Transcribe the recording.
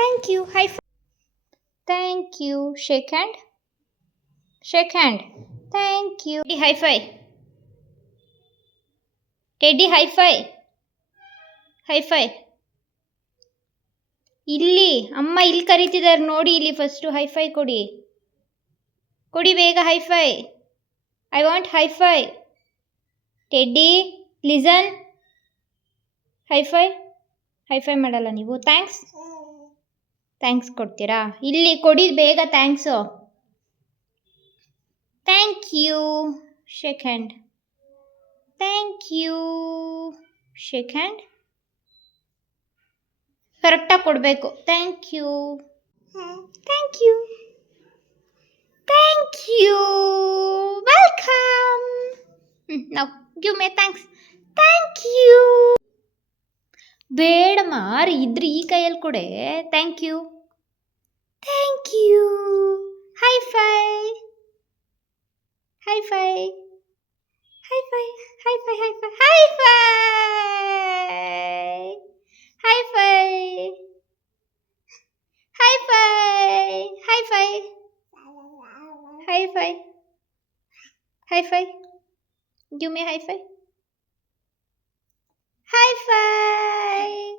Thank you. High five. Thank you. Shake hand. Shake hand. Thank you. High five. Teddy high five. High five. ಇಲ್ಲಿ ಅಮ್ಮ ಇಲ್ಲಿ ಕರೀತಿದ್ದಾರೆ ನೋಡಿ, ಇಲ್ಲಿ first hi fi ಕೊಡಿ. ಕೊಡಿ ಬೇಗ high five. I want high five. Teddy listen. High five. High five ಮಾಡಲ್ಲ ನೀವು. ಥ್ಯಾಂಕ್ಸ್. ಥ್ಯಾಂಕ್ಸ್ ಕೊಡ್ತೀರಾ? ಇಲ್ಲಿ ಕೊಡಿ ಬೇಗ thanks. Thank you. Shake hand. Thank you. Shake hand. ಕರೆಕ್ಟಾಗಿ ಕೊಡಬೇಕು. Thank you. Thank you. Thank you. Welcome. ನಾವು give me thanks. Thank you. ಬೇಡಮ್ಮ, ಇದ್ರೆ ಈ ಕೈಯಲ್ಲಿ ಕೊಡೆ. Thank you. Thank you. High five. High five. High five. High five. High five. High five. High five. High five. High five. High five. High five. Give me high five. High five.